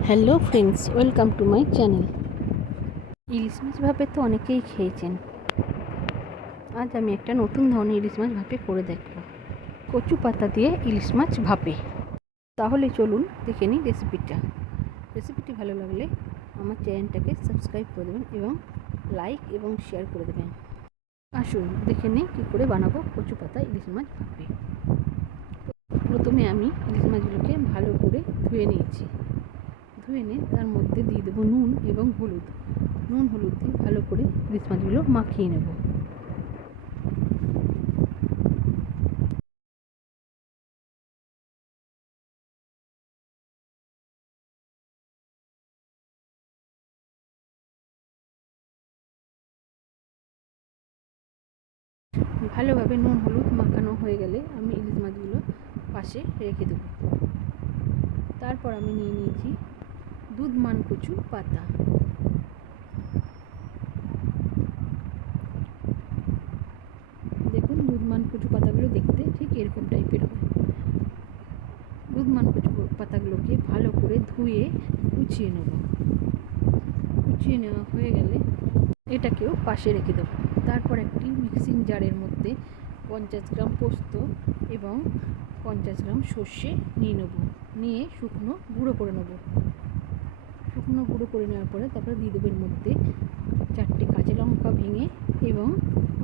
Hello friends, welcome to my channel. ইলিশ মাছ ভাপে তো অনেকেই খেয়েছেন। আজ আমি একটা নতুন ধরনের ইলিশ মাছ ভাপে করে দেখব। কচু পাতা দিয়ে ইলিশ মাছ ভাপে। তাহলে চলুন দেখে নিই রেসিপিটি ভালো লাগলে আমার চ্যানেলটাকে সাবস্ক্রাইব করে দেবেন এবং লাইক এবং শেয়ার করে দেবেন। আসুন দেখে নিই কী করে বানাবো কচু পাতা ইলিশ মাছ ভাপে। প্রথমে আমি ইলিশ মাছগুলোকে ভালো করে ধুয়ে নিয়েছি। ধুয়ে নিয়ে তার মধ্যে দিয়ে দেবো নুন এবং হলুদ। নুন হলুদ দিয়ে ভালো করে ইলিশ মাছগুলো মাখিয়ে নেব। ভালোভাবে নুন হলুদ মাখানো হয়ে গেলে আমি ইলিশ মাছগুলো পাশে রেখে দেবো। তারপর আমি নিয়ে নিয়েছি দুধমান কচু পাতা। দেখুন দুধমান কচু পাতাগুলো দেখতে ঠিক এরকম টাইপের হয়। দুধমান কচু পাতাগুলোকে ভালো করে ধুয়ে কুচিয়ে নেব। কুচিয়ে নেওয়া হয়ে গেলে এটাকেও পাশে রেখে দেবো। তারপর একটি মিক্সিং জারের মধ্যে 50 গ্রাম পোস্ত এবং 50 গ্রাম সর্ষে নিয়ে নেব। নিয়ে শুকনো গুঁড়ো করে নেব। শুকনো গুঁড়ো করে নেওয়ার পরে তারপরে দিয়ে দেবো এর মধ্যে 4টে কাঁচা লঙ্কা ভেঙে এবং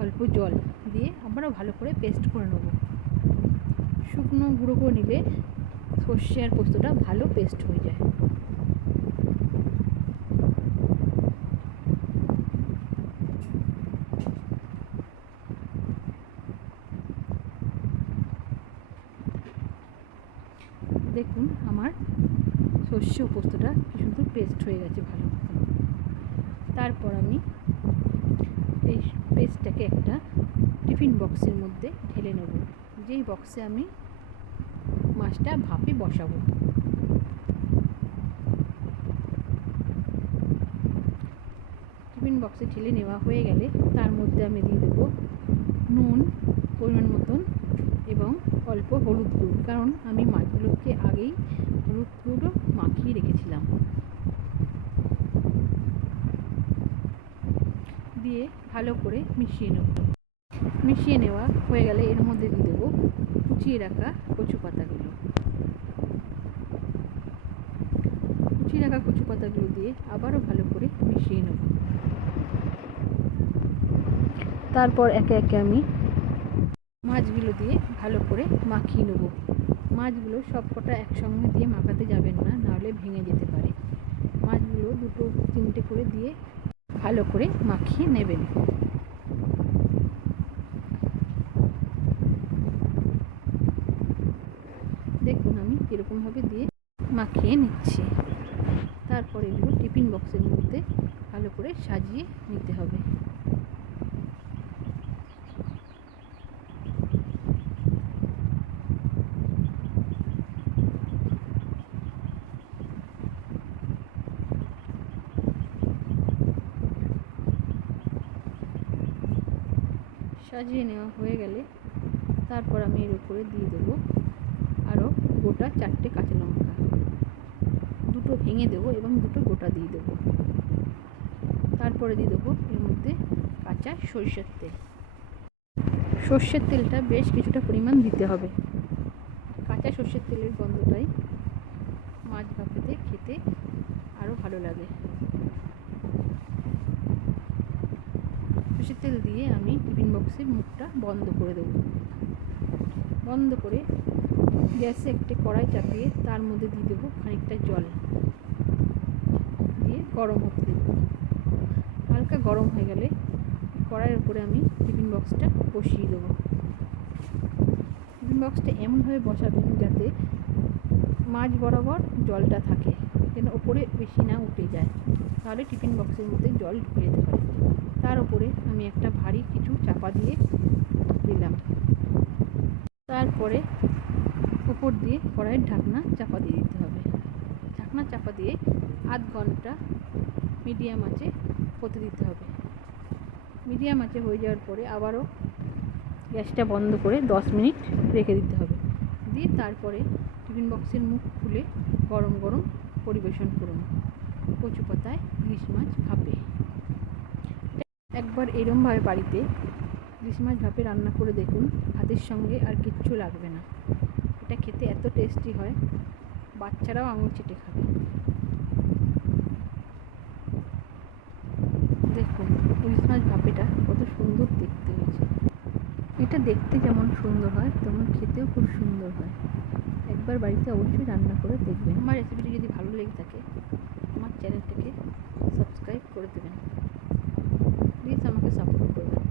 অল্প জল দিয়ে আবারও ভালো করে পেস্ট করে নেব। শুকনো গুঁড়ো করে নিলে সর্ষে আর পোস্তটা ভালো পেস্ট হয়ে যায়। দেখুন আমার সর্ষে ও পোস্তটা কি সুন্দর পেস্ট হয়ে গেছে ভালো। তারপর আমি এই পেস্টটাকে একটা টিফিন বক্সের মধ্যে ঢেলে নেব, যেই বক্সে আমি মাছটা ভাপে বসাবো। টিফিন বক্সে ঢেলে নেওয়া হয়ে গেলে তার মধ্যে আমি দিয়ে দেবো নুন পরিমাণ মতন এবং অল্প হলুদ গুঁড়ো, কারণ আমি মাছগুলোকে আগেই হলুদ গুঁড়ো মাখিয়ে রেখেছিলাম। দিয়ে ভালো করে মিশিয়ে নেব। মিশিয়ে নেওয়া হয়ে গেলে এর মধ্যে দিয়ে দেবো কুচিয়ে রাখা কচু পাতাগুলো। কুচিয়ে রাখা কচু পাতাগুলো দিয়ে আবারও ভালো করে মিশিয়ে নেব। তারপর একে একে আমি মাছগুলো দিয়ে ভালো করে মাখিয়ে নেব। মাছগুলো সবকটা একসঙ্গে দিয়ে মাখাতে যাবেন না, নাহলে ভেঙে যেতে পারে। মাছগুলো 2-3টে করে দিয়ে ভালো করে মাখিয়ে নেবেন। দেখুন আমি কীরকমভাবে দিয়ে মাখিয়ে নিচ্ছি। তারপর এগুলো টিফিন বক্সের মধ্যে ভালো করে সাজিয়ে নিতে হবে। সাজিয়ে নেওয়া হয়ে গেলে তারপর আমি এর উপরে দিয়ে দেবো আরও গোটা 4টে কাঁচা লঙ্কা। 2টো ভেঙে দেবো এবং 2টো গোটা দিয়ে দেবো। তারপরে দিয়ে দেবো এর মধ্যে কাঁচা সরষের তেল। সর্ষের তেলটা বেশ কিছুটা পরিমাণ দিতে হবে। কাঁচা সর্ষের তেলের গন্ধটাই মাছ ভাপাতে খেতে আরও ভালো লাগে। সর্ষের তেল দিয়ে আমি টিফিন বক্সের মুখটা বন্ধ করে দেবো। বন্ধ করে গ্যাসে একটি কড়াই চাপিয়ে তার মধ্যে দিয়ে দেবো খানিকটা জল, দিয়ে গরম হতে দেবো। হালকা গরম হয়ে গেলে কড়াইয়ের উপরে আমি টিফিন বক্সটা বসিয়ে দেবো। টিফিন বক্সটা এমনভাবে বসাবেন যাতে মাঝ বরাবর জলটা থাকে, যেন ওপরে বেশি না উঠে যায়, তাহলে টিফিন বক্সের মধ্যে জল ঢুকে যেতে পারে। তার উপরে আমি একটা ভারী কিছু চাপা দিয়ে দিলাম। তারপরে উপর দিয়ে কড়াইয়ের ঢাকনা চাপা দিয়ে দিতে হবে। ঢাকনা চাপা দিয়ে আধ ঘন্টা মিডিয়াম আঁচে হতে দিতে হবে। মিডিয়াম আঁচে হয়ে যাওয়ার পরে আবারও গ্যাসটা বন্ধ করে 10 মিনিট রেখে দিতে হবে। দিয়ে তারপরে টিফিন বক্সের মুখ খুলে গরম গরম পরিবেশন পরিবেশন করুন। কচু পাতায় ইলিশ মাছ ভাপে। একবার এরমভাবে বাড়িতে ইলিশ মাছ ভাপে রান্না করে দেখুন, ভাতের সঙ্গে আর কিচ্ছু লাগবে না। এটা খেতে এত টেস্টি হয়, বাচ্চারাও আঙুল চেটে খাবে। দেখুন ইলিশ মাছ ভাপেটা কত সুন্দর দেখতে হয়েছে। এটা দেখতে যেমন সুন্দর হয় তেমন খেতেও খুব সুন্দর হয়। একবার বাড়িতে অবশ্যই রান্না করে দেখবেন। আমার রেসিপিটি যদি ভালো লেগে থাকে আমার চ্যানেলটাকে সাবস্ক্রাইব করে দেবেন। প্লিজ আমাকে সাপোর্ট করবেন।